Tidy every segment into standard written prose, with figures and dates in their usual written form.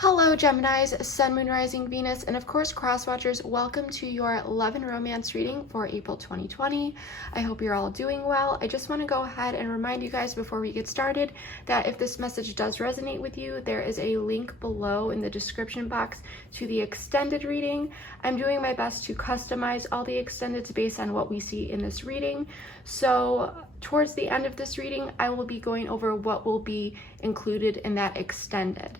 Hello Geminis, Sun, Moon, Rising, Venus, and of course Crosswatchers, welcome to your love and romance reading for April 2020. I hope you're all doing well. I just want to go ahead and remind you guys before we get started that if this message does resonate with you, there is a link below in the description box to the extended reading. I'm doing my best to customize all the extendeds based on what we see in this reading. So towards the end of this reading, I will be going over what will be included in that extended.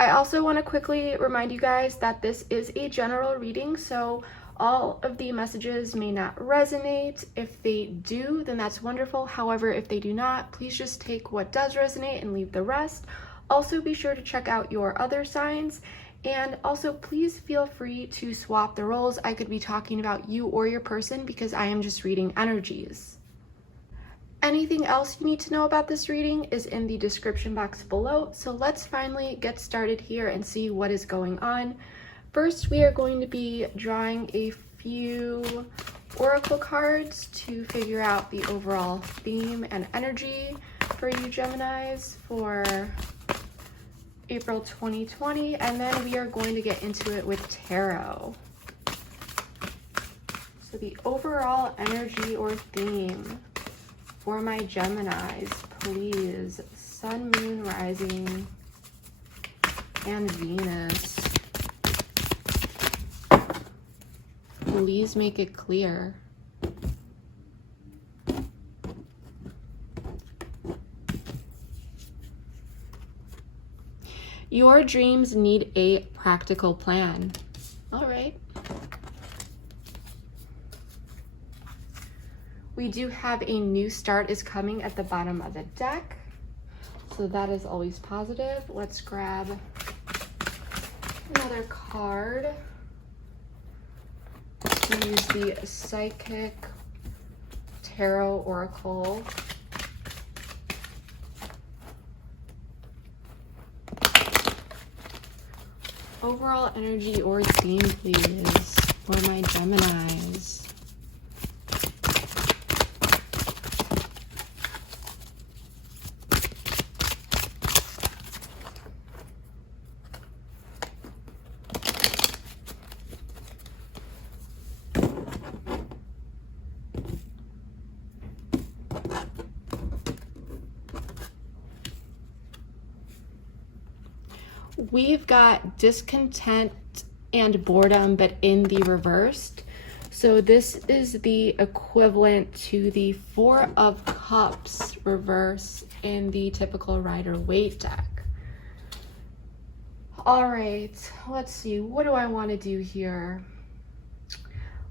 I also want to quickly remind you guys that this is a general reading, so all of the messages may not resonate. If they do, then that's wonderful. However, if they do not, please just take what does resonate and leave the rest. Also, be sure to check out your other signs, and also please feel free to swap the roles. I could be talking about you or your person because I am just reading energies. Anything else you need to know about this reading is in the description box below. So let's finally get started here and see what is going on. First, we are going to be drawing a few oracle cards to figure out the overall theme and energy for you Geminis for April 2020. And then we are going to get into it with tarot. So the overall energy or theme for my Geminis, please, Sun, Moon, Rising, and Venus. Please make it clear. Your dreams need a practical plan. All right. We do have a new start is coming at the bottom of the deck, so that is always positive. Let's grab another card. Let's use the Psychic Tarot Oracle. Overall energy or theme, please, for my Geminis. We've got discontent and boredom, but in the reversed. So this is the equivalent to the Four of Cups reverse in the typical Rider-Waite deck. All right, let's see. What do I want to do here?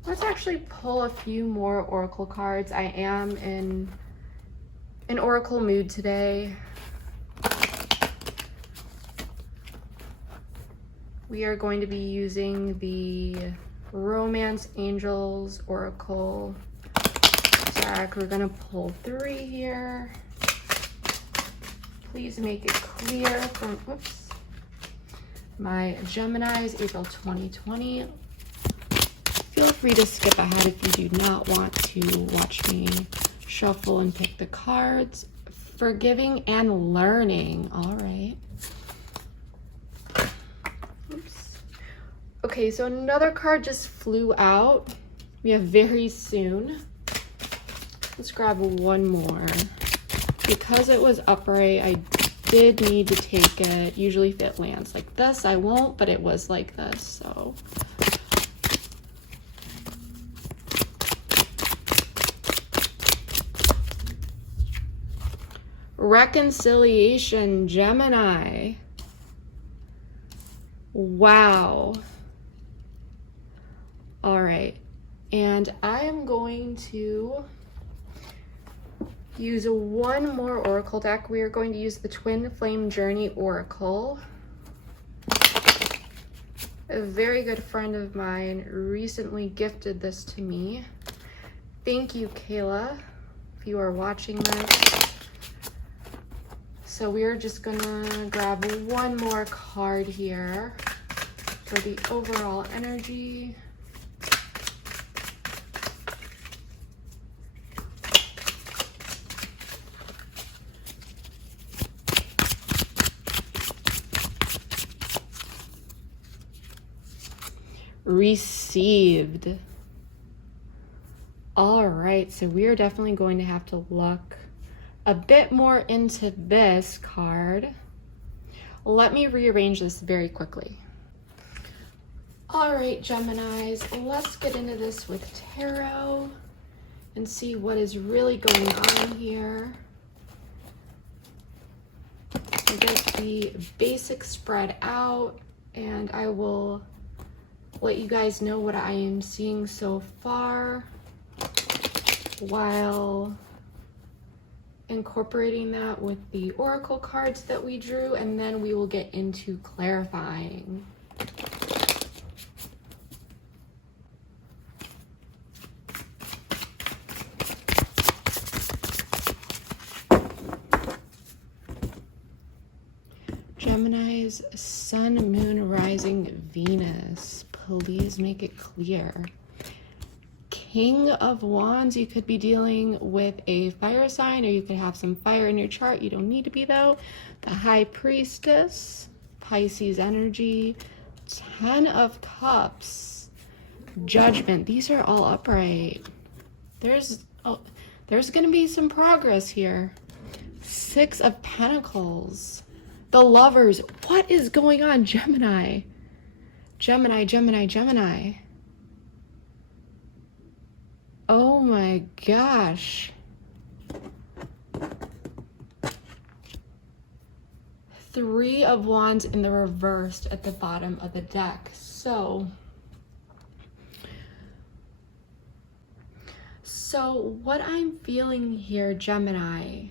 Let's actually pull a few more oracle cards. I am in an oracle mood today. We are going to be using the Romance Angels Oracle deck. We're going to pull 3 here. Please make it clear from my Geminis, April 2020. Feel free to skip ahead if you do not want to watch me shuffle and pick the cards. Forgiving and learning. All right. Okay, so another card just flew out. We have very soon. Let's grab one more. Because it was upright, I did need to take it. Usually if it lands like this, I won't, but it was like this, so. Reconciliation, Gemini. Wow. All right, and I am going to use one more oracle deck. We are going to use the Twin Flame Journey Oracle. A very good friend of mine recently gifted this to me. Thank you, Kayla, if you are watching this. So we are just gonna grab one more card here for the overall energy. received. All right, so we are definitely going to have to look a bit more into this card. Let me rearrange this very quickly. All right, Geminis, let's get into this with tarot and see what is really going on here. I'll get the basic spread out, and I will let you guys know what I am seeing so far while incorporating that with the oracle cards that we drew, and then we will get into clarifying. Gemini's Sun, Moon, Rising, Venus. Please make it clear. King of Wands, you could be dealing with a fire sign, or you could have some fire in your chart. You don't need to be, though. The High Priestess, Pisces energy, 10 of Cups, Judgment. These are all upright. There's going to be some progress here. 6 of Pentacles. The Lovers. What is going on, Gemini? Gemini, Gemini, Gemini. Oh my gosh. 3 of Wands in the reversed at the bottom of the deck. So what I'm feeling here, Gemini,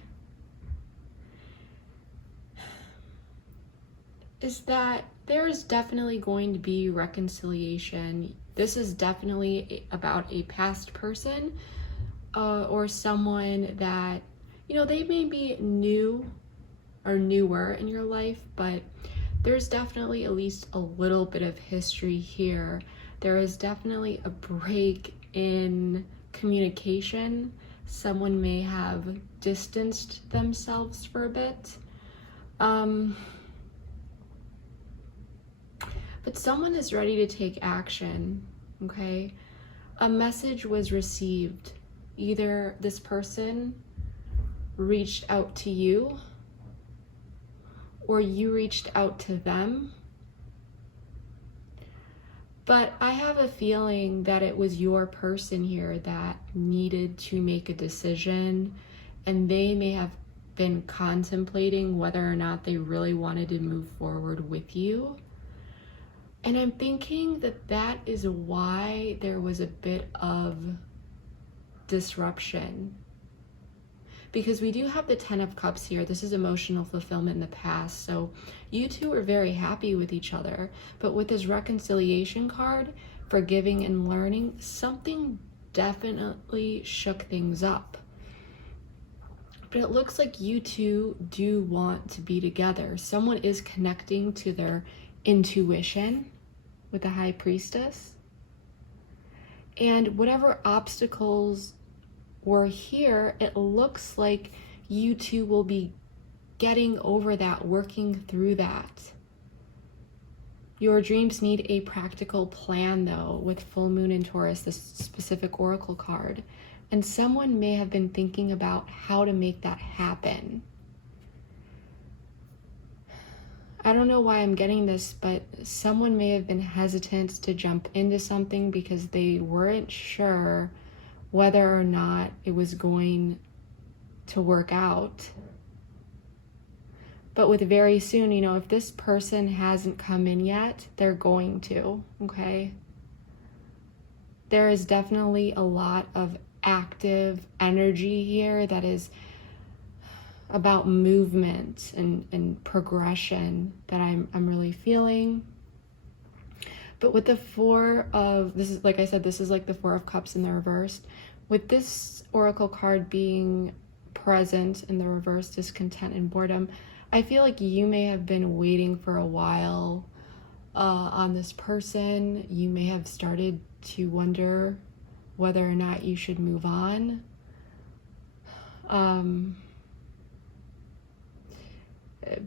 is that there's definitely going to be reconciliation. This is definitely about a past person or someone that, you know, they may be new or newer in your life, but there's definitely at least a little bit of history here. There is definitely a break in communication. Someone may have distanced themselves for a bit. But someone is ready to take action, okay? A message was received. Either this person reached out to you, or you reached out to them. But I have a feeling that it was your person here that needed to make a decision, and they may have been contemplating whether or not they really wanted to move forward with you. And I'm thinking that that is why there was a bit of disruption. Because we do have the 10 of Cups here. This is emotional fulfillment in the past. So you two are very happy with each other. But with this reconciliation card, forgiving and learning, something definitely shook things up. But it looks like you two do want to be together. Someone is connecting to their intuition with the High Priestess. And whatever obstacles were here, it looks like you two will be getting over that, working through that. Your dreams need a practical plan, though, with full moon in Taurus, this specific oracle card. And someone may have been thinking about how to make that happen. I don't know why I'm getting this, but someone may have been hesitant to jump into something because they weren't sure whether or not it was going to work out. But with very soon, you know, if this person hasn't come in yet, they're going to, okay? There is definitely a lot of active energy here that is about movement and progression that I'm really feeling. But with the 4 of, this is, like I said, this is like the 4 of Cups in the reversed. With this oracle card being present in the reverse, discontent and boredom, I feel like you may have been waiting for a while on this person. You may have started to wonder whether or not you should move on.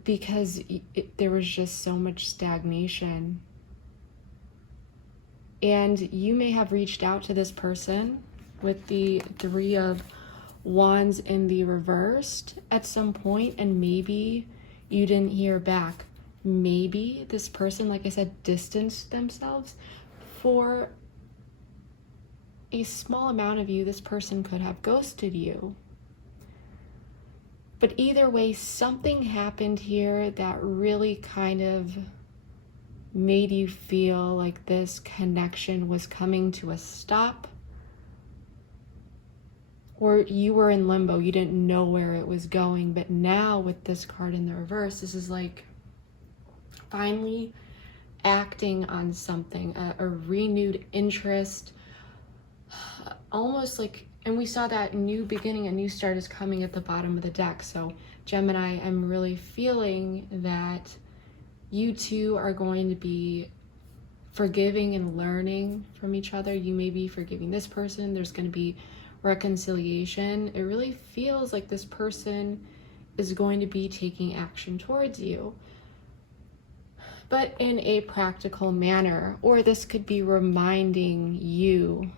Because there was just so much stagnation. And you may have reached out to this person with the Three of Wands in the reversed at some point, and maybe you didn't hear back. Maybe this person, like I said, distanced themselves. For a small amount of you, this person could have ghosted you. But either way, something happened here that really kind of made you feel like this connection was coming to a stop. Or you were in limbo, you didn't know where it was going. But now with this card in the reverse, this is like finally acting on something, a renewed interest, almost like, and we saw that new beginning, a new start is coming at the bottom of the deck. So Gemini, I'm really feeling that you two are going to be forgiving and learning from each other. You may be forgiving this person. There's going to be reconciliation. It really feels like this person is going to be taking action towards you, but in a practical manner. Or this could be reminding you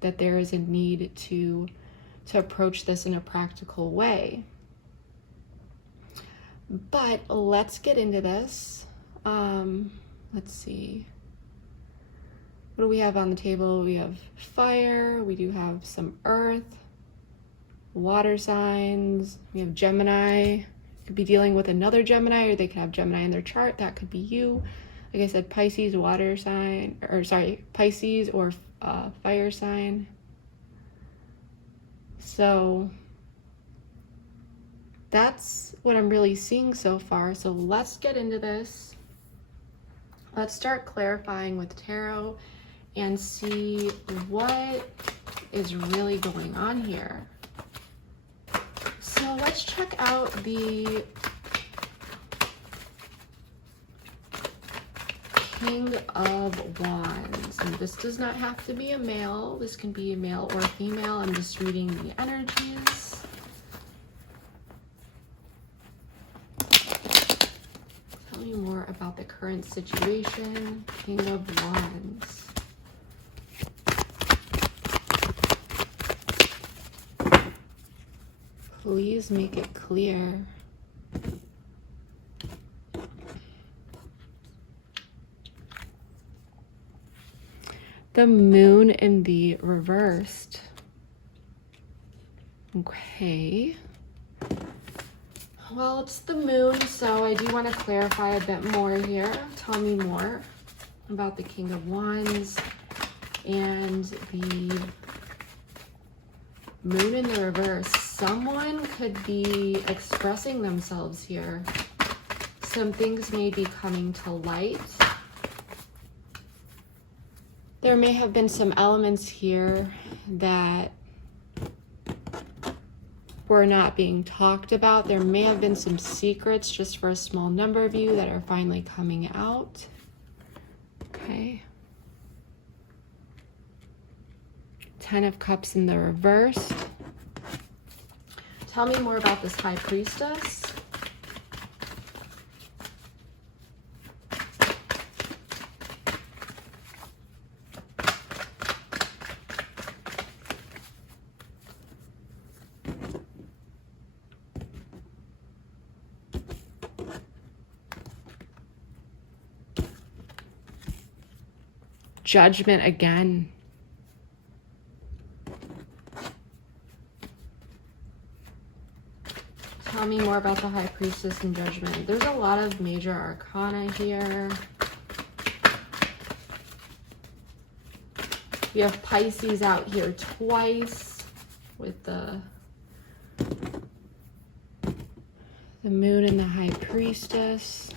that there is a need to approach this in a practical way. But let's get into this. Let's see. What do we have on the table? We have fire, we do have some earth, water signs, we have Gemini. Could be dealing with another Gemini, or they could have Gemini in their chart. That could be you. Like I said, Pisces, water sign, or sorry, Pisces or fire sign. So that's what I'm really seeing so far. So let's get into this. Let's start clarifying with tarot and see what is really going on here. So let's check out the King of Wands. And this does not have to be a male. This can be a male or female. I'm just reading the energies. Tell me more about the current situation. King of Wands. Please make it clear. The moon in the reversed. Okay. Well, it's the moon, so I do want to clarify a bit more here. Tell me more about the King of Wands and the moon in the reverse. Someone could be expressing themselves here. Some things may be coming to light. There may have been some elements here that were not being talked about. There may have been some secrets just for a small number of you that are finally coming out. Okay. 10 of Cups in the reverse. Tell me more about this High Priestess. Judgment again. Tell me more about the High Priestess and Judgment. There's a lot of major arcana here. We have Pisces out here twice with the moon and the High Priestess.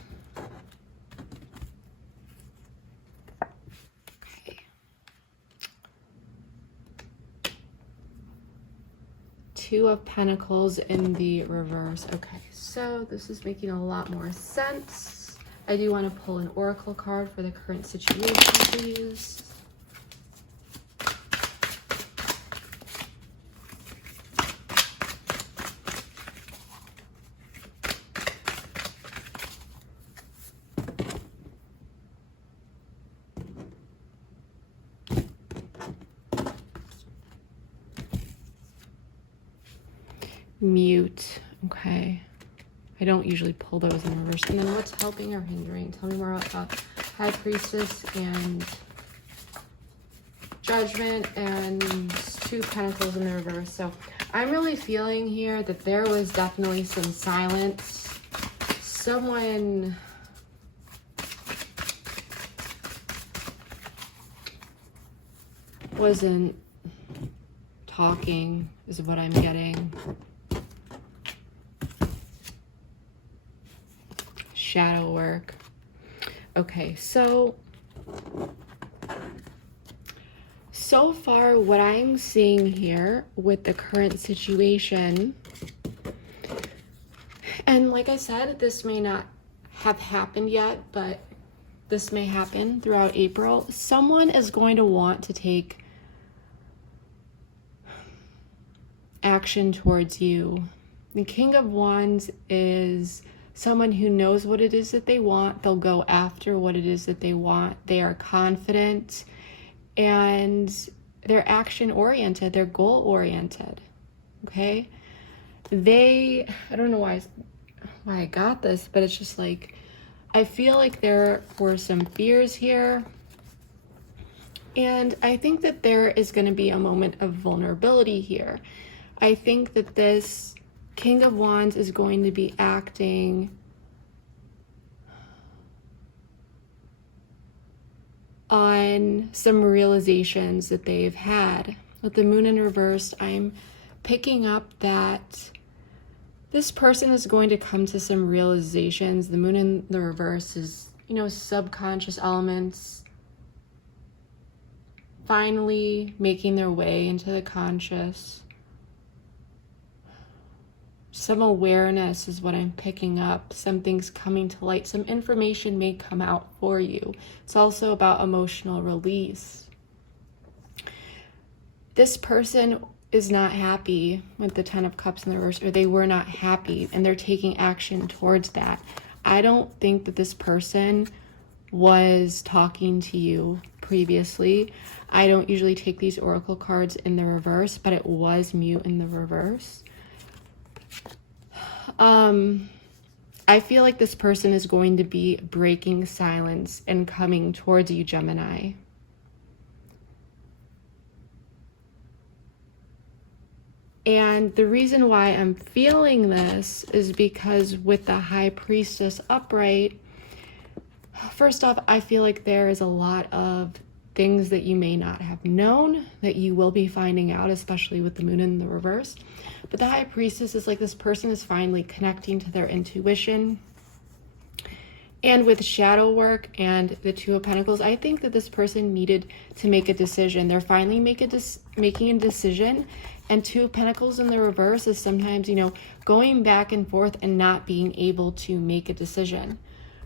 Two of Pentacles in the reverse. Okay, so this is making a lot more sense. I do want to pull an oracle card for the current situation, please. mute. Okay. I don't usually pull those in reverse. And then what's helping or hindering? Tell me more about High Priestess and Judgment and Two Pentacles in the reverse. So I'm really feeling here that there was definitely some silence. Someone wasn't talking is what I'm getting. Shadow work. Okay, so far what I'm seeing here with the current situation, and like I said, this may not have happened yet, but this may happen throughout April. Someone is going to want to take action towards you. The King of Wands is someone who knows what it is that they want. They'll go after what it is that they want. They are confident and they're action oriented. They're goal oriented. Okay. I don't know why I got this, but it's just like, I feel like there were some fears here. And I think that there is going to be a moment of vulnerability here. I think that this King of Wands is going to be acting on some realizations that they've had. With the Moon in reverse, I'm picking up that this person is going to come to some realizations. The Moon in the reverse is, you know, subconscious elements finally making their way into the conscious. Some awareness is what I'm picking up. Something's coming to light. Some information may come out for you. It's also about emotional release. This person is not happy with the 10 of Cups in the reverse, or they were not happy, and they're taking action towards that. I don't think that this person was talking to you previously. I don't usually take these oracle cards in the reverse, but it was mute in the reverse. I feel like this person is going to be breaking silence and coming towards you, Gemini. And the reason why I'm feeling this is because with the High Priestess upright, first off, I feel like there is a lot of things that you may not have known that you will be finding out, especially with the Moon in the reverse. But the High Priestess is like this person is finally connecting to their intuition. And with shadow work and the Two of Pentacles, I think that this person needed to make a decision. They're finally making a decision. And Two of Pentacles in the reverse is sometimes, you know, going back and forth and not being able to make a decision.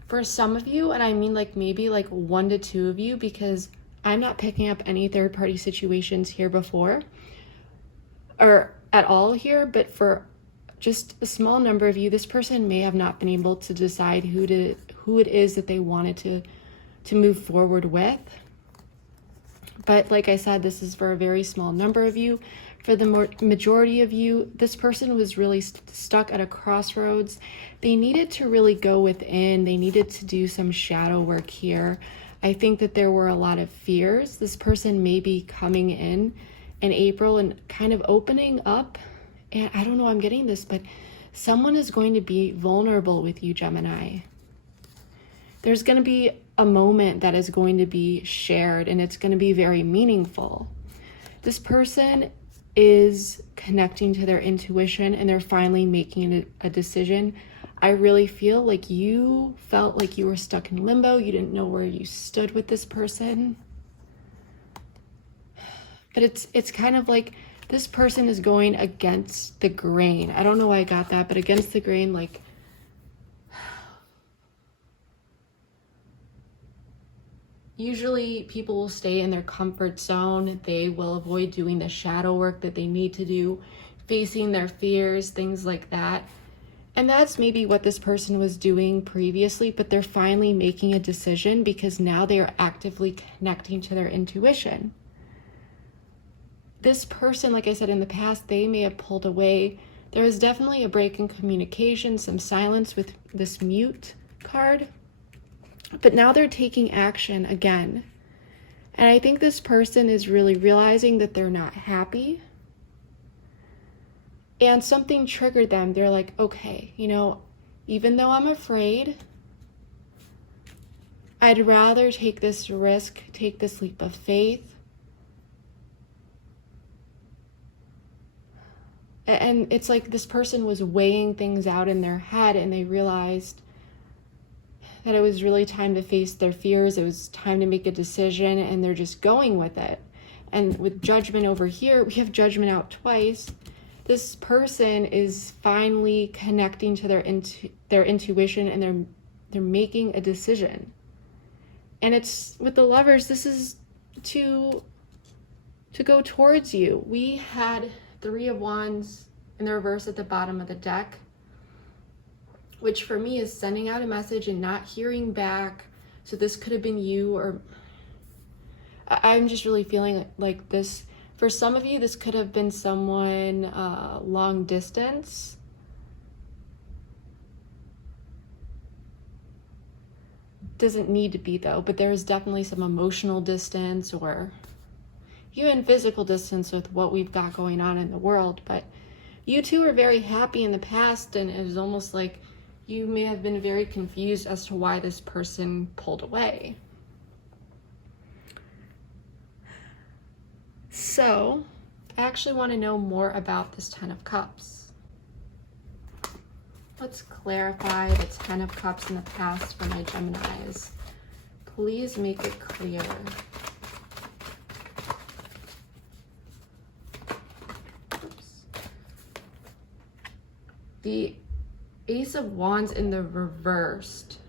For some of you, and I mean like maybe like 1 to 2 of you, because I'm not picking up any third-party situations here before or at all here, but for just a small number of you, this person may have not been able to decide who it is that they wanted to move forward with. But like I said, this is for a very small number of you. For the majority of you, this person was really stuck at a crossroads. They needed to really go within. They needed to do some shadow work here. I think that there were a lot of fears. This person may be coming in April and kind of opening up. And I don't know, I'm getting this, but someone is going to be vulnerable with you, Gemini. There's going to be a moment that is going to be shared, and it's going to be very meaningful. This person is connecting to their intuition, and they're finally making a decision. I really feel like you felt like you were stuck in limbo. You didn't know where you stood with this person. But it's kind of like this person is going against the grain. I don't know why I got that, but against the grain, like usually people will stay in their comfort zone. They will avoid doing the shadow work that they need to do, facing their fears, things like that. And that's maybe what this person was doing previously, but they're finally making a decision because now they are actively connecting to their intuition. This person, like I said in the past, they may have pulled away. There was definitely a break in communication, some silence with this mute card. But now they're taking action again. And I think this person is really realizing that they're not happy. And something triggered them. They're like, okay, you know, even though I'm afraid, I'd rather take this risk, take this leap of faith. And it's like this person was weighing things out in their head, and they realized that it was really time to face their fears. It was time to make a decision, and they're just going with it. And with judgment over here, we have judgment out twice. This person is finally connecting to their intuition, and they're making a decision. And it's with the Lovers, this is to go towards you. We had 3 of Wands in the reverse at the bottom of the deck, which for me is sending out a message and not hearing back. So this could have been you, or I'm just really feeling like this. For some of you, this could have been someone long distance. Doesn't need to be though, but there's definitely some emotional distance or even physical distance with what we've got going on in the world. But you two are very happy in the past, and it was almost like you may have been very confused as to why this person pulled away. So I actually want to know more about this 10 of Cups. Let's clarify the 10 of Cups in the past for my Geminis. Please make it clear. The Ace of Wands in the reversed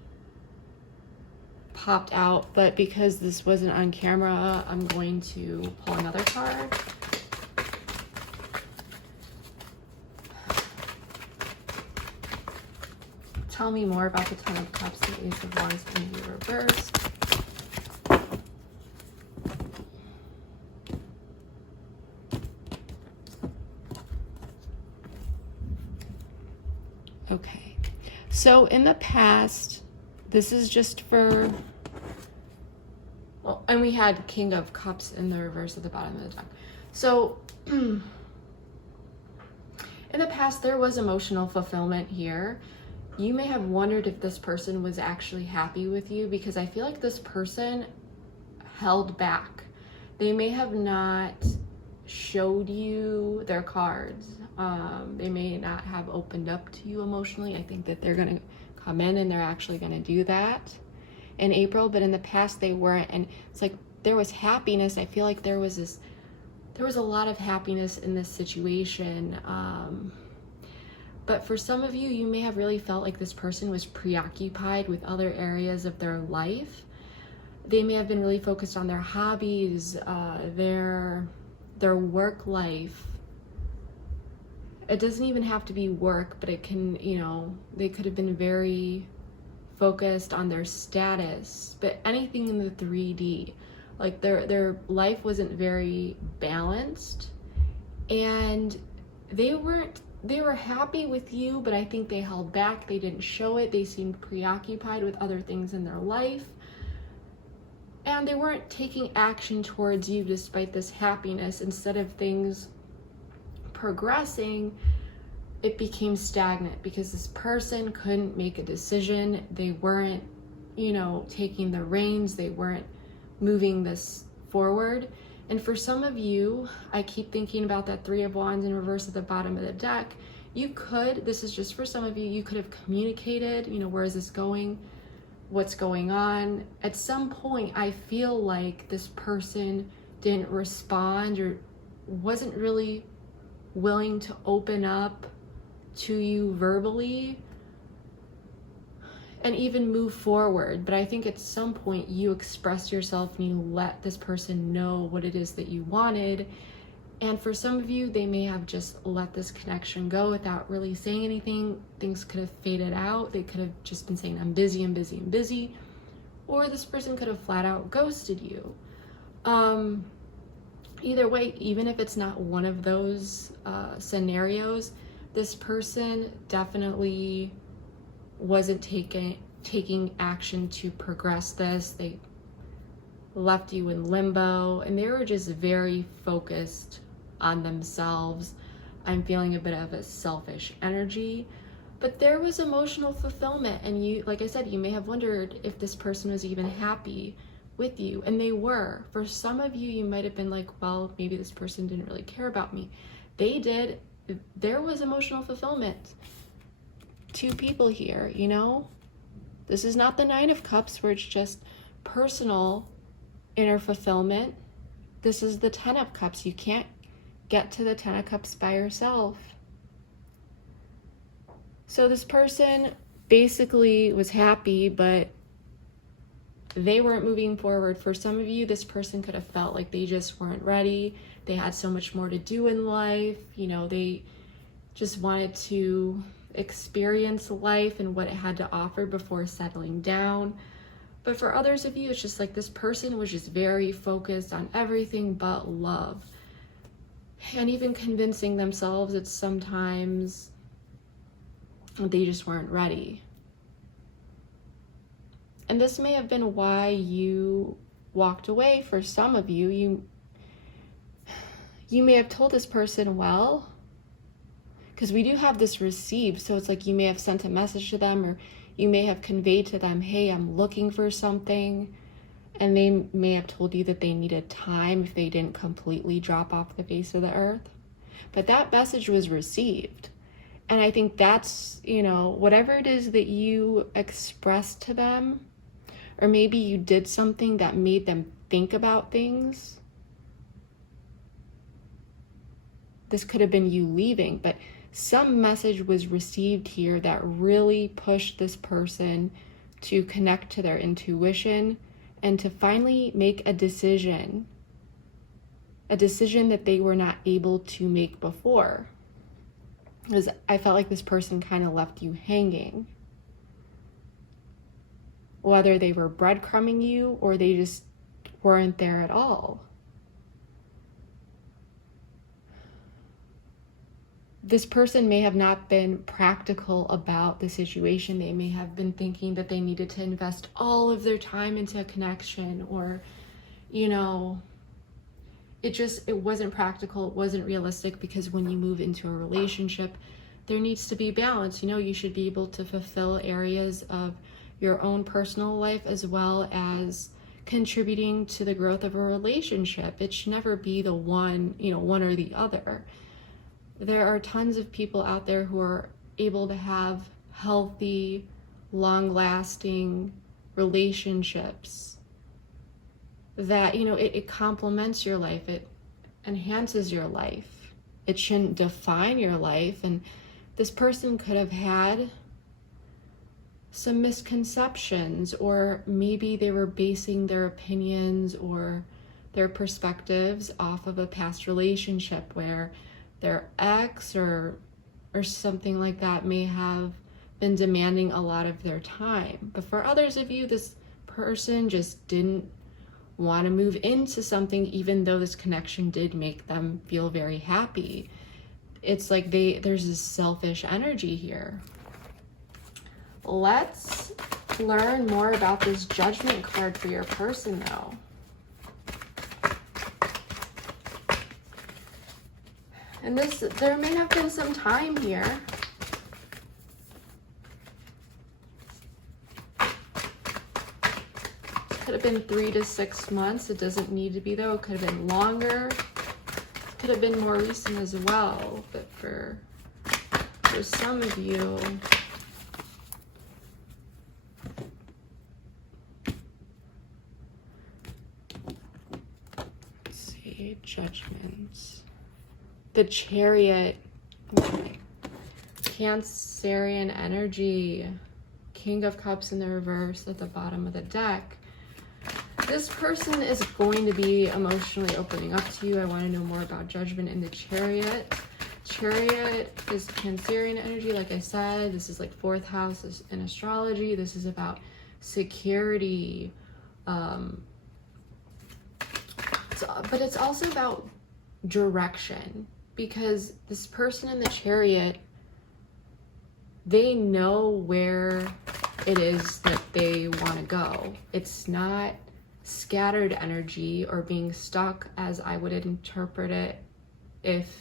popped out, but because this wasn't on camera, I'm going to pull another card. Tell me more about the 10 of Cups and the Ace of Wands in the reversed. Okay, so in the past, this is just for, well, and we had King of Cups in the reverse at the bottom of the deck. So in the past, there was emotional fulfillment here. You may have wondered if this person was actually happy with you, because I feel like this person held back. They may have not showed you their cards. They may not have opened up to you emotionally. I think that they're going to come in and they're actually going to do that in April, but in the past they weren't. And it's like there was happiness. I feel like there was a lot of happiness in this situation. But for some of you, you may have really felt like this person was preoccupied with other areas of their life. They may have been really focused on their hobbies, their work life. It doesn't even have to be work, but it can, you know, they could have been very focused on their status, but anything in the 3D, like their life wasn't very balanced, and they were happy with you, but I think they held back. They didn't show it. They seemed preoccupied with other things in their life, and they weren't taking action towards you despite this happiness. Instead of things progressing, it became stagnant because this person couldn't make a decision. They weren't, you know, taking the reins. They weren't moving this forward. And for some of you, I keep thinking about that 3 of Wands in reverse at the bottom of the deck. You could, this is just for some of you, you could have communicated, you know, where is this going? What's going on? At some point, I feel like this person didn't respond or wasn't really willing to open up to you verbally and even move forward. But I think at some point you expressed yourself and you let this person know what it is that you wanted. And for some of you, they may have just let this connection go without really saying anything. Things could have faded out. They could have just been saying, I'm busy, I'm busy, I'm busy. Or this person could have flat out ghosted you. Either way, even if it's not one of those scenarios, this person definitely wasn't taking action to progress this. They left you in limbo, and they were just very focused on themselves. I'm feeling a bit of a selfish energy, but there was emotional fulfillment, and you, like I said, you may have wondered if this person was even happy with you, and they were. For some of you, you might have been like, well, maybe this person didn't really care about me. They did. There was emotional fulfillment. Two people here, you know? This is not the Nine of Cups where it's just personal inner fulfillment. This is the Ten of Cups. You can't get to the Ten of Cups by yourself. So this person basically was happy, but they weren't moving forward. For some of you, this person could have felt like they just weren't ready. They had so much more to do in life. You know, they just wanted to experience life and what it had to offer before settling down. But for others of you, it's just like this person was just very focused on everything but love. And even convincing themselves that sometimes they just weren't ready. And this may have been why you walked away. For some of you, you may have told this person, well, because we do have this received, so it's like you may have sent a message to them, or you may have conveyed to them, hey, I'm looking for something, and they may have told you that they needed time if they didn't completely drop off the face of the earth. But that message was received. And I think that's, you know, whatever it is that you expressed to them, or maybe you did something that made them think about things. This could have been you leaving, but some message was received here that really pushed this person to connect to their intuition and to finally make a decision that they were not able to make before. Because I felt like this person kind of left you hanging. Whether they were breadcrumbing you or they just weren't there at all. This person may have not been practical about the situation. They may have been thinking that they needed to invest all of their time into a connection, or, you know, it wasn't practical, it wasn't realistic, because when you move into a relationship, there needs to be balance. You know, you should be able to fulfill areas of your own personal life as well as contributing to the growth of a relationship. It should never be the one, you know, one or the other. There are tons of people out there who are able to have healthy, long-lasting relationships that, you know, it complements your life, it enhances your life. It shouldn't define your life. And this person could have had some misconceptions, or maybe they were basing their opinions or their perspectives off of a past relationship where their ex or something like that may have been demanding a lot of their time. But for others of you, this person just didn't want to move into something, even though this connection did make them feel very happy. It's like there's this selfish energy here. Let's learn more about this Judgment card for your person, though. And there may have been some time here. Could have been 3 to 6 months. It doesn't need to be, though. It could have been longer. It could have been more recent as well. But for some of you, let's see, Judgment. The Chariot, okay. Cancerian energy, King of Cups in the reverse at the bottom of the deck. This person is going to be emotionally opening up to you. I want to know more about Judgment in the Chariot. Chariot is Cancerian energy, like I said. This is like 4th house in astrology. This is about security. But it's also about direction, because this person in the Chariot they know where it is that they want to go. It's not scattered energy or being stuck as I would interpret it if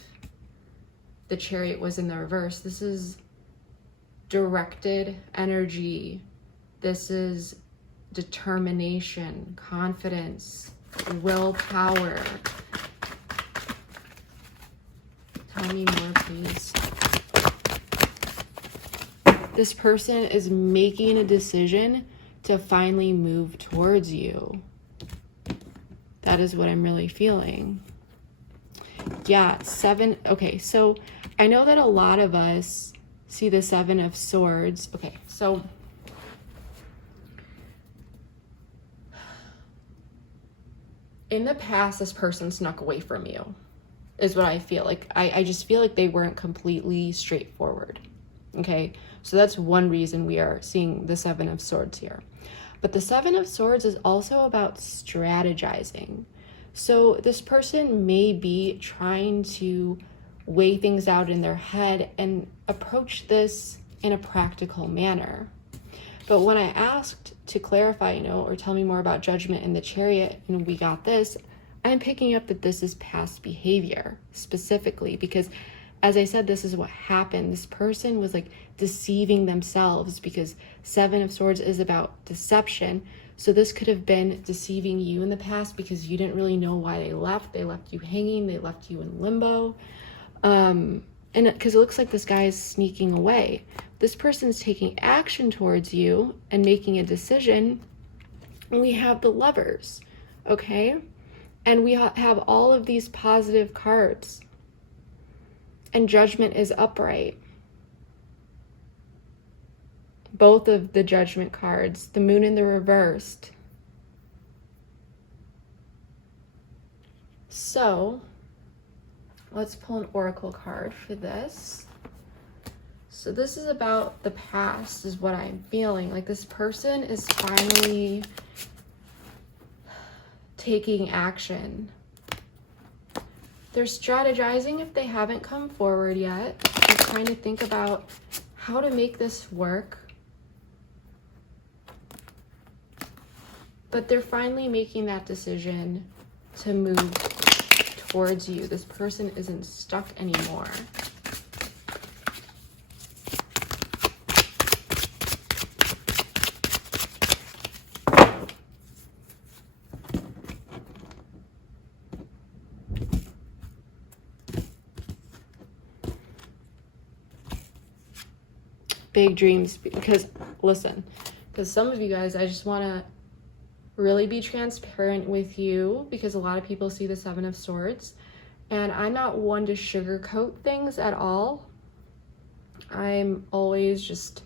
the Chariot was in the reverse. This is directed energy. This is determination, confidence, willpower. Tell me more, please. This person is making a decision to finally move towards you. That is what I'm really feeling. Yeah, 7. Okay, so I know that a lot of us see the 7 of Swords. Okay, so in the past, this person snuck away from you, is what I feel like. I just feel like they weren't completely straightforward. Okay, so that's one reason we are seeing the 7 of Swords here. But the 7 of Swords is also about strategizing. So this person may be trying to weigh things out in their head and approach this in a practical manner. But when I asked to clarify, or tell me more about Judgment in the Chariot, and we got this, I'm picking up that this is past behavior specifically, because as I said, this is what happened. This person was like deceiving themselves, because 7 of Swords is about deception. So this could have been deceiving you in the past because you didn't really know why they left. They left you hanging. They left you in limbo. And because it looks like this guy is sneaking away. This person's taking action towards you and making a decision. And we have the Lovers, okay? And we have all of these positive cards. And Judgment is upright. Both of the Judgment cards, the Moon in the reversed. So, let's pull an oracle card for this. So this is about the past, is what I'm feeling. Like this person is finally taking action. They're strategizing if they haven't come forward yet. They're trying to think about how to make this work. But they're finally making that decision to move towards you. This person isn't stuck anymore. Big dreams, because listen, because some of you guys, I just want to really be transparent with you, because a lot of people see the 7 of Swords, and I'm not one to sugarcoat things at all. I'm always just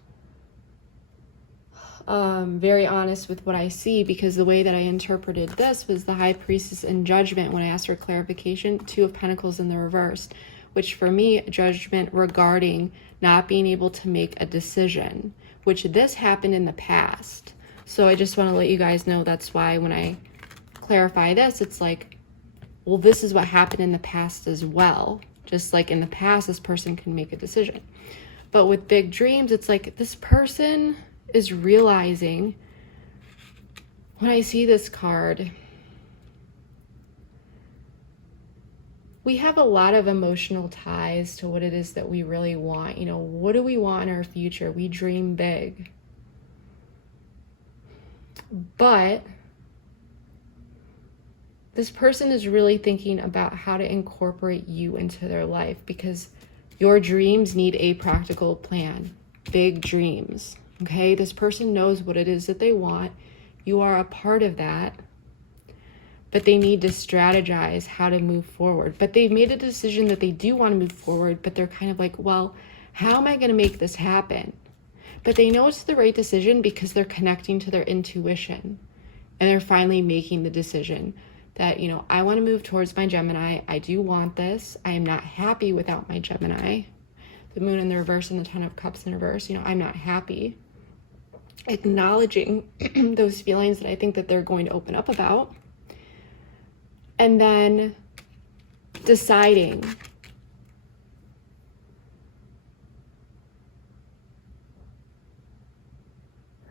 very honest with what I see, because the way that I interpreted this was the High Priestess in Judgment when I asked for clarification, 2 of Pentacles in the reverse, which for me, Judgment regarding not being able to make a decision, which this happened in the past. So I just want to let you guys know that's why when I clarify this, it's like, well, this is what happened in the past as well. Just like in the past, this person can make a decision. But with big dreams, it's like this person is realizing, when I see this card, we have a lot of emotional ties to what it is that we really want. What do we want in our future? We dream big. But this person is really thinking about how to incorporate you into their life, because your dreams need a practical plan. Big dreams, okay? This person knows what it is that they want. You are a part of that. But they need to strategize how to move forward. But they've made a decision that they do want to move forward, but they're kind of like, well, how am I going to make this happen? But they know it's the right decision because they're connecting to their intuition. And they're finally making the decision that, I want to move towards my Gemini. I do want this. I am not happy without my Gemini. The Moon in the reverse and the 10 of Cups in reverse, I'm not happy. Acknowledging those feelings that I think that they're going to open up about. And then deciding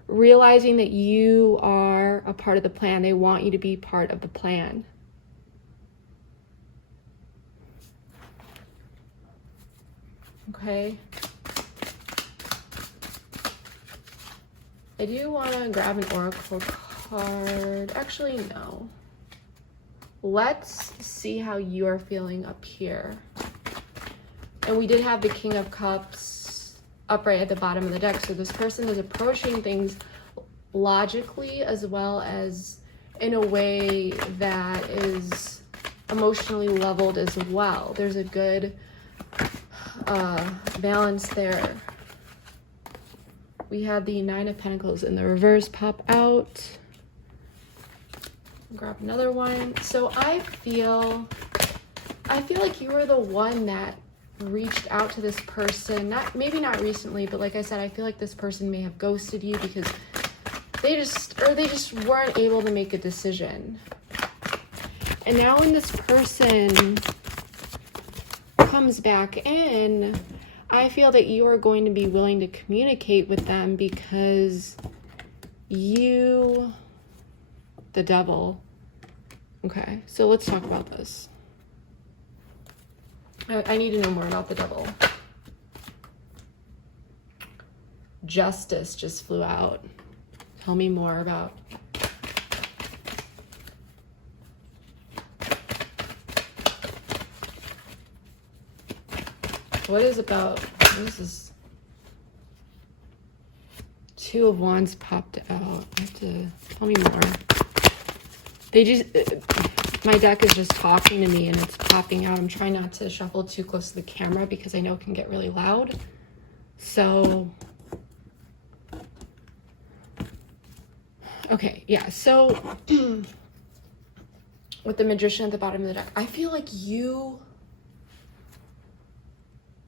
realizing that you are a part of the plan. They want you to be part of the plan. Okay. I do want to grab an oracle card. Actually, no. Let's see how you are feeling up here. And we did have the King of Cups upright at the bottom of the deck. So this person is approaching things logically as well as in a way that is emotionally leveled as well. There's a good balance there. We had the Nine of Pentacles in the reverse pop out. Grab another one. So I feel like you were the one that reached out to this person, maybe not recently, but like I said, I feel like this person may have ghosted you because they just weren't able to make a decision. And now when this person comes back in, I feel that you are going to be willing to communicate with them because you, the Devil. Okay, so let's talk about this. I need to know more about the Devil. Justice just flew out. Tell me more about. What is about, this is Two of Wands popped out. I have to, tell me more. They just, my deck is just talking to me and it's popping out. I'm trying not to shuffle too close to the camera because I know it can get really loud. So, okay, yeah, so with the Magician at the bottom of the deck, I feel like you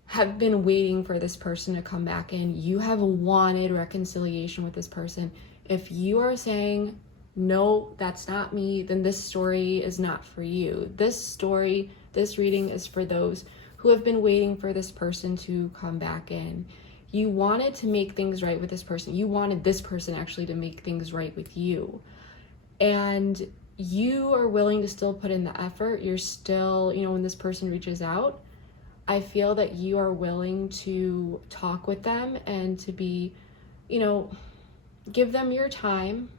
have been waiting for this person to come back in. You have wanted reconciliation with this person. If you are saying, no, that's not me, then this story is not for you. This story, this reading is for those who have been waiting for this person to come back in. You wanted to make things right with this person. You wanted this person actually to make things right with you. And you are willing to still put in the effort. You're still, you know, when this person reaches out, I feel that you are willing to talk with them and to be, you know, give them your time.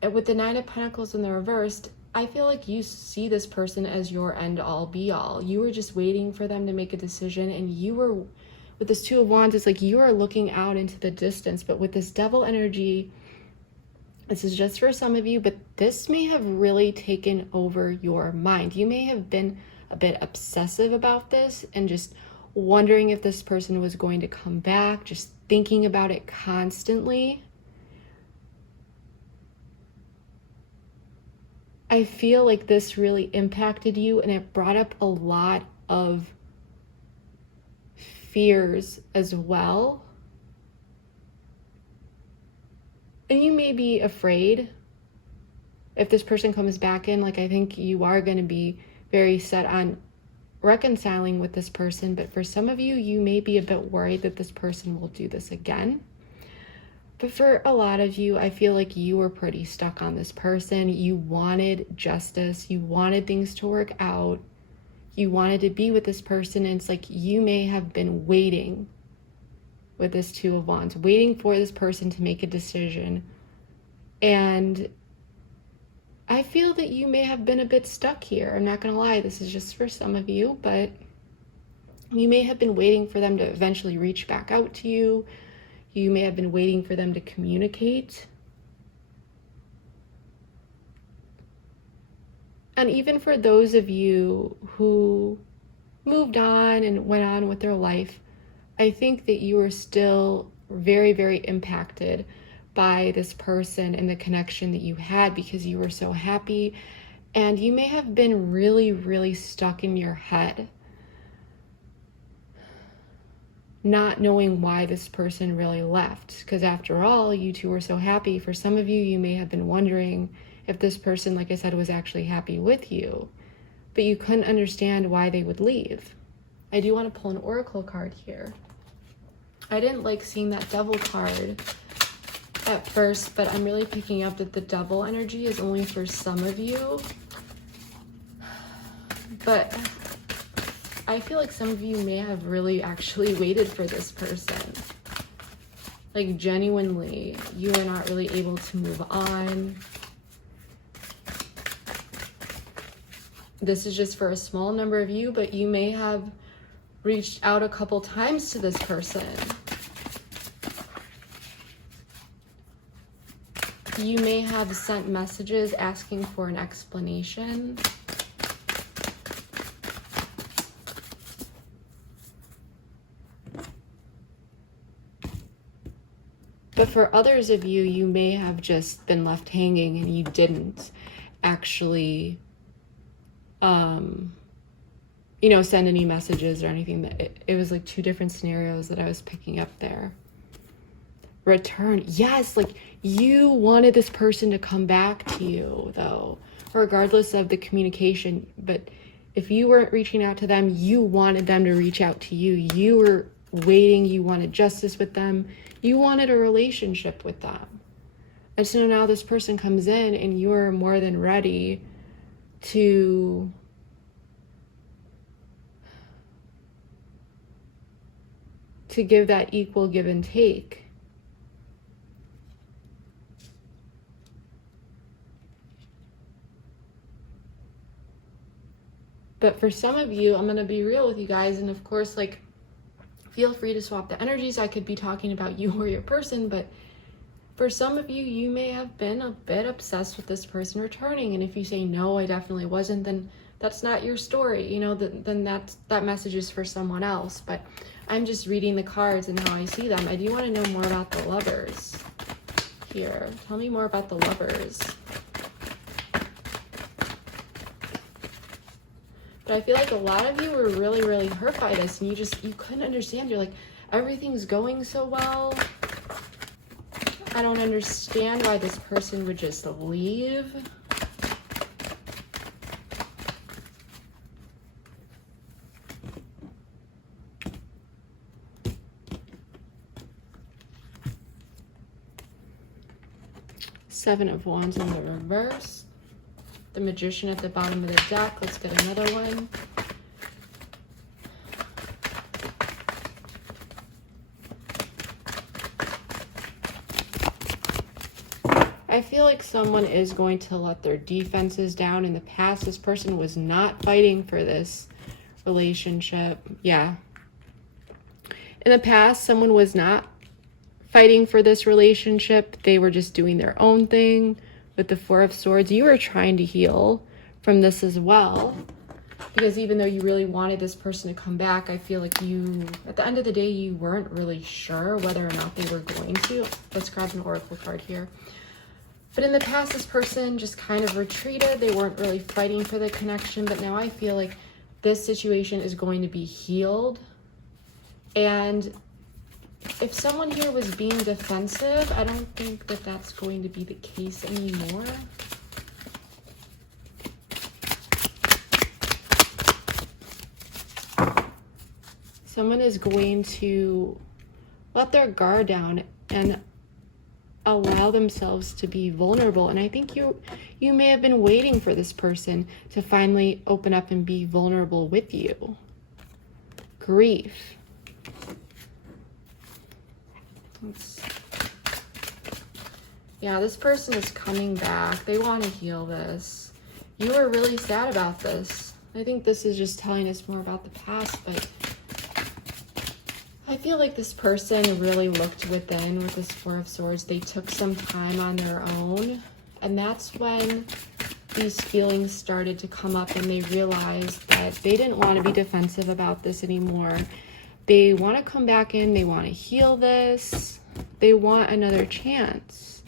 And with the Nine of Pentacles in the reversed, I feel like you see this person as your end-all be-all. You were just waiting for them to make a decision, and you were, with this Two of Wands, it's like you are looking out into the distance. But with this Devil energy, this is just for some of you, but this may have really taken over your mind. You may have been a bit obsessive about this and just wondering if this person was going to come back, just thinking about it constantly. I feel like this really impacted you, and it brought up a lot of fears as well. And you may be afraid if this person comes back in. Like, I think you are going to be very set on reconciling with this person, but for some of you, you may be a bit worried that this person will do this again. But for a lot of you, I feel like you were pretty stuck on this person. You wanted justice. You wanted things to work out. You wanted to be with this person. And it's like you may have been waiting with this Two of Wands, waiting for this person to make a decision. And I feel that you may have been a bit stuck here. I'm not going to lie. This is just for some of you, but you may have been waiting for them to eventually reach back out to you. You may have been waiting for them to communicate. And even for those of you who moved on and went on with their life, I think that you are still very, very impacted by this person and the connection that you had because you were so happy. And you may have been really, really stuck in your head, not knowing why this person really left. Because after all, you two were so happy. For some of you, you may have been wondering if this person, like I said, was actually happy with you, but you couldn't understand why they would leave. I do want to pull an oracle card here. I didn't like seeing that Devil card at first, but I'm really picking up that the Devil energy is only for some of you. But I feel like some of you may have really actually waited for this person. Like genuinely, you are not really able to move on. This is just for a small number of you, but you may have reached out a couple times to this person. You may have sent messages asking for an explanation. But for others of you, you may have just been left hanging and you didn't actually, you know, send any messages or anything. That it was like two different scenarios that I was picking up there. Return. Yes, like you wanted this person to come back to you though, regardless of the communication. But if you weren't reaching out to them, you wanted them to reach out to you. You were waiting. You wanted justice with them. You wanted a relationship with them. And so now this person comes in and you're more than ready to give that equal give and take. But for some of you, I'm going to be real with you guys. And of course, like, feel free to swap the energies. I could be talking about you or your person, but for some of you, you may have been a bit obsessed with this person returning. And if you say, no, I definitely wasn't, then that's not your story. You know, then that message is for someone else. But I'm just reading the cards and how I see them. I do want to know more about the Lovers here. Tell me more about the Lovers. But I feel like a lot of you were really, really hurt by this, and you couldn't understand. You're like, everything's going so well. I don't understand why this person would just leave. Seven of Wands in the reverse. The Magician at the bottom of the deck. Let's get another one. I feel like someone is going to let their defenses down. In the past, this person was not fighting for this relationship. Yeah. In the past, someone was not fighting for this relationship. They were just doing their own thing. With the Four of Swords, you were trying to heal from this as well. Because even though you really wanted this person to come back, I feel like you, at the end of the day, you weren't really sure whether or not they were going to. Let's grab an oracle card here. But in the past, this person just kind of retreated. They weren't really fighting for the connection. But now I feel like this situation is going to be healed. And if someone here was being defensive, I don't think that that's going to be the case anymore. Someone is going to let their guard down and allow themselves to be vulnerable. And I think you may have been waiting for this person to finally open up and be vulnerable with you. Grief. Yeah, this person is coming back. They want to heal this. You were really sad about this. I think this is just telling us more about the past, but I feel like this person really looked within with this Four of Swords. They took some time on their own, and that's when these feelings started to come up, and they realized that they didn't want to be defensive about this anymore. They want to come back in. They want to heal this. They want another chance.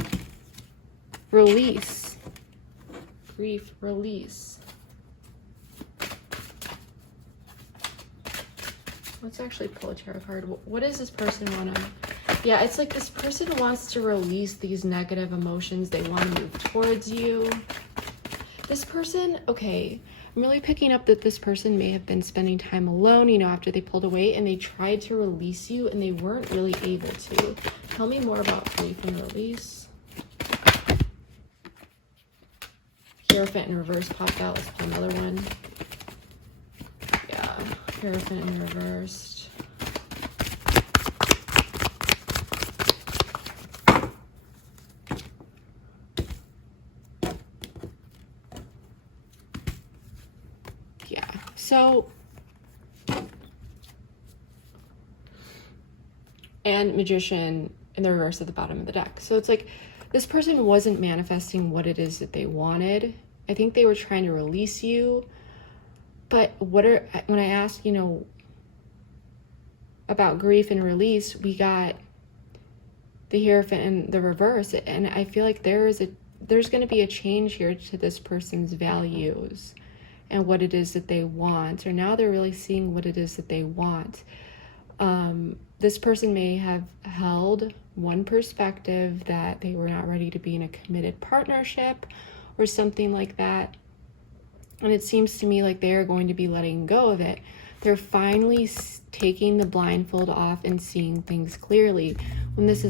Release. Grief, release. Let's actually pull a tarot card. What does this person want to... Yeah, it's like this person wants to release these negative emotions. They want to move towards you. This person, okay, I'm really picking up that this person may have been spending time alone, you know, after they pulled away, and they tried to release you and they weren't really able to. Tell me more about grief and release. Hierophant in reverse popped out. Let's pull another one. Yeah, Hierophant in reversed. So, and Magician in the reverse at the bottom of the deck. So it's like this person wasn't manifesting what it is that they wanted. I think they were trying to release you. But when I asked, you know, about grief and release, we got the Hierophant in the reverse. And I feel like there's going to be a change here to this person's values and what it is that they want, or now they're really seeing what it is that they want. This person may have held one perspective that they were not ready to be in a committed partnership or something like that. And it seems to me like they're going to be letting go of it. They're finally taking the blindfold off and seeing things clearly. When this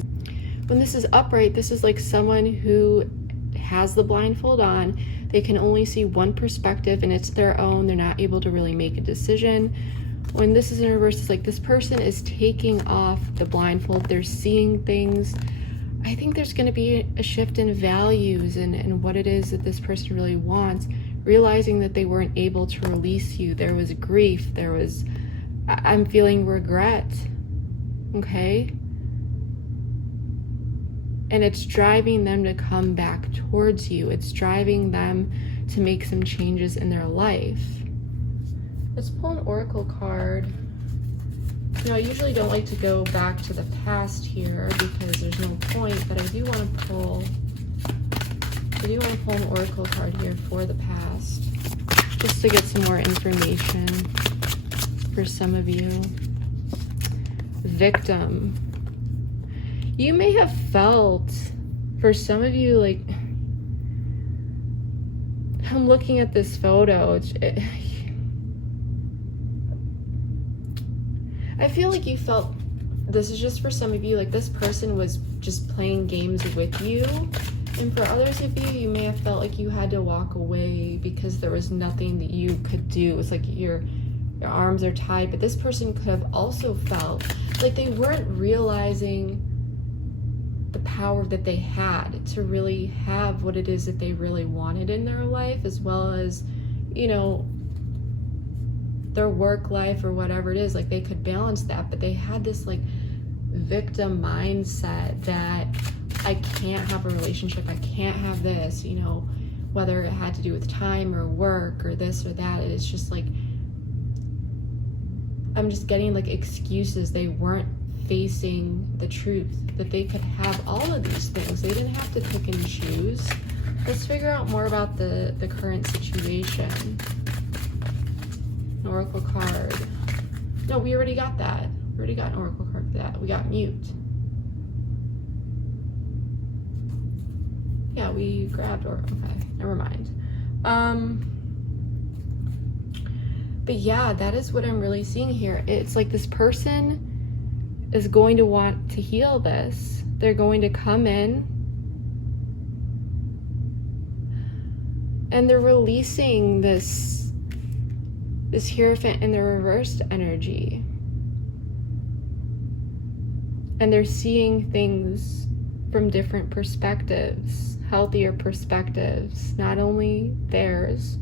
is upright, this is like someone who has the blindfold on. They can only see one perspective and it's their own. They're not able to really make a decision. When this is in reverse, it's like this person is taking off the blindfold. They're seeing things. I think there's going to be a shift in values and what it is that this person really wants, realizing that they weren't able to release you. There was grief. I'm feeling regret. Okay? And it's driving them to come back towards you. It's driving them to make some changes in their life. Let's pull an oracle card. You know, I usually don't like to go back to the past here because there's no point, but I do want to pull an oracle card here for the past, just to get some more information for some of you. Victim. You may have felt, for some of you, like, I'm looking at this photo, I feel like you felt, this is just for some of you, like this person was just playing games with you. And for others of you, you may have felt like you had to walk away because there was nothing that you could do. It's like your arms are tied, but this person could have also felt like they weren't realizing the power that they had to really have what it is that they really wanted in their life, as well as, you know, their work life or whatever it is. Like they could balance that, but they had this like victim mindset that I can't have a relationship, I can't have this, you know, whether it had to do with time or work or this or that. It's just like, I'm just getting like excuses. They weren't facing the truth that they could have all of these things. They didn't have to pick and choose. Let's figure out more about the current situation. An oracle card. No, we already got that. We already got an oracle card for that. We got mute. Yeah, we grabbed oracle. Okay, never mind. But yeah, that is what I'm really seeing here. It's like this person is going to want to heal this. They're going to come in and they're releasing this Hierophant in the reversed energy. And they're seeing things from different perspectives, healthier perspectives, not only theirs,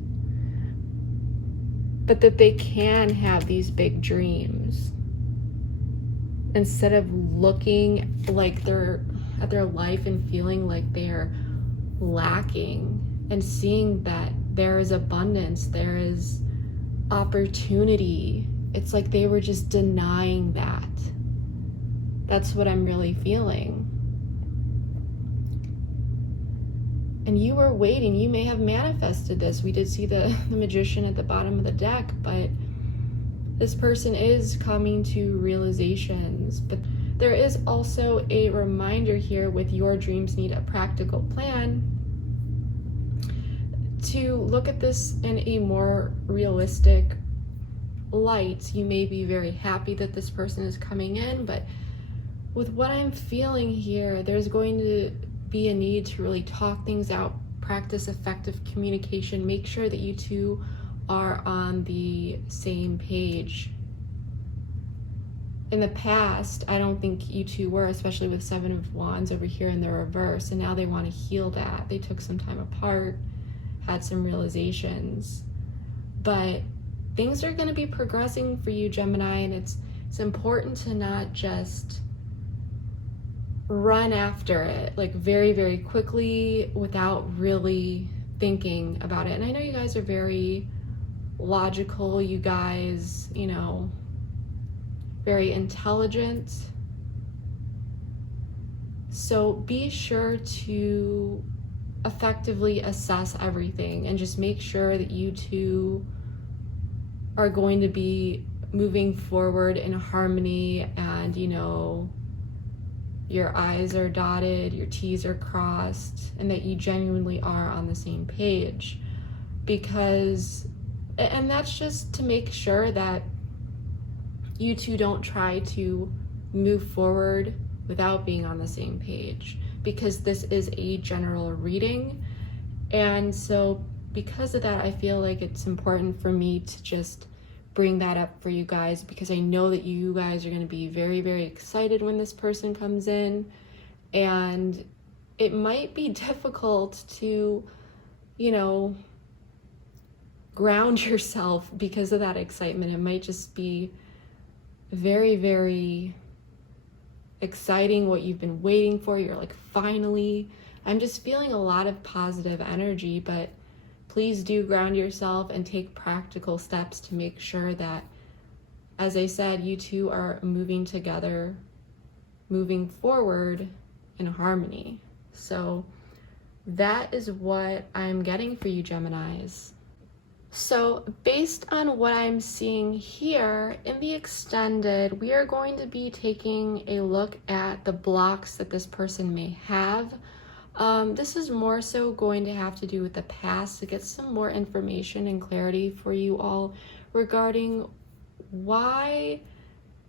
but that they can have these big dreams. Instead of looking like they're at their life and feeling like they're lacking, and seeing that there is abundance, there is opportunity. It's like they were just denying that. That's what I'm really feeling. And you were waiting. You may have manifested this. We did see the Magician at the bottom of the deck, but this person is coming to realizations. But there is also a reminder here with your dreams need a practical plan to look at this in a more realistic light, you may be very happy that this person is coming in, but with what I'm feeling here, there's going to be a need to really talk things out, practice effective communication, make sure that you two are on the same page. In the past, I don't think you two were, especially with Seven of Wands over here in the reverse, and now they want to heal that. They took some time apart, had some realizations, but things are going to be progressing for you, Gemini, and it's important to not just run after it like very, very quickly without really thinking about it. And I know you guys are very logical, you guys, you know, very intelligent. So be sure to effectively assess everything and just make sure that you two are going to be moving forward in harmony, and you know, your I's are dotted, your T's are crossed, and that you genuinely are on the same page. Because, and that's just to make sure that you two don't try to move forward without being on the same page, because this is a general reading. And so because of that, I feel like it's important for me to just bring that up for you guys, because I know that you guys are going to be very, very excited when this person comes in, and it might be difficult to, you know, ground yourself because of that excitement. It might just be very, very exciting, what you've been waiting for. You're like, finally. I'm just feeling a lot of positive energy, but please do ground yourself and take practical steps to make sure that, as I said, you two are moving together, moving forward in harmony. So that is what I'm getting for you, Geminis. So based on what I'm seeing here in the extended, we are going to be taking a look at the blocks that this person may have. This is more so going to have to do with the past, to get some more information and clarity for you all regarding why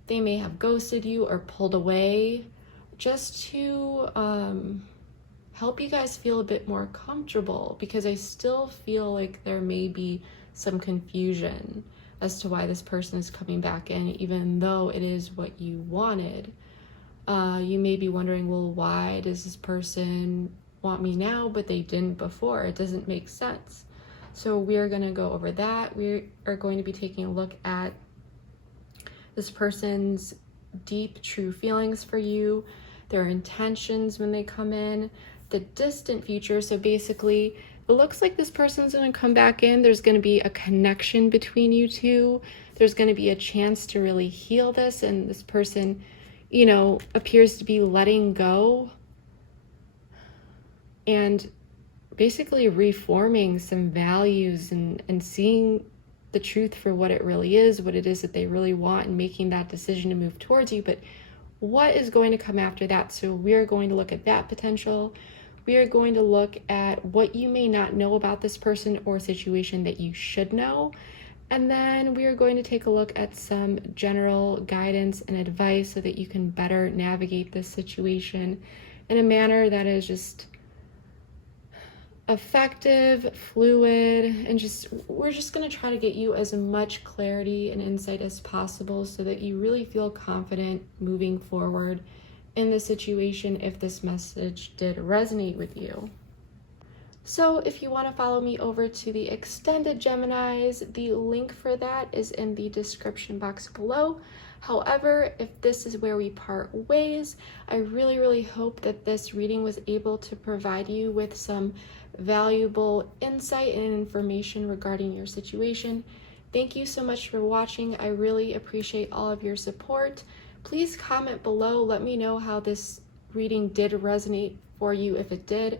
they may have ghosted you or pulled away, just to help you guys feel a bit more comfortable, because I still feel like there may be some confusion as to why this person is coming back in, even though it is what you wanted. You may be wondering, well, why does this person want me now, but they didn't before? It doesn't make sense. So we're going to go over that. We are going to be taking a look at this person's deep, true feelings for you, their intentions when they come in, the distant future. So basically, it looks like this person's going to come back in. There's going to be a connection between you two. There's going to be a chance to really heal this, and this person, you know, appears to be letting go and basically reforming some values and seeing the truth for what it really is, what it is that they really want, and making that decision to move towards you. But what is going to come after that? So we're going to look at that potential. We are going to look at what you may not know about this person or situation that you should know. And then we are going to take a look at some general guidance and advice so that you can better navigate this situation in a manner that is just effective, fluid, and we're just going to try to get you as much clarity and insight as possible so that you really feel confident moving forward in the situation if this message did resonate with you. So if you want to follow me over to the extended Geminis, the link for that is in the description box below. However, if this is where we part ways, I really, really hope that this reading was able to provide you with some valuable insight and information regarding your situation. Thank you so much for watching. I really appreciate all of your support. Please comment below. Let me know how this reading did resonate for you, if it did.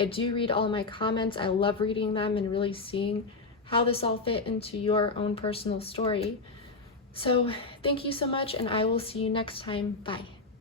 I do read all my comments. I love reading them and really seeing how this all fit into your own personal story. So thank you so much, and I will see you next time. Bye.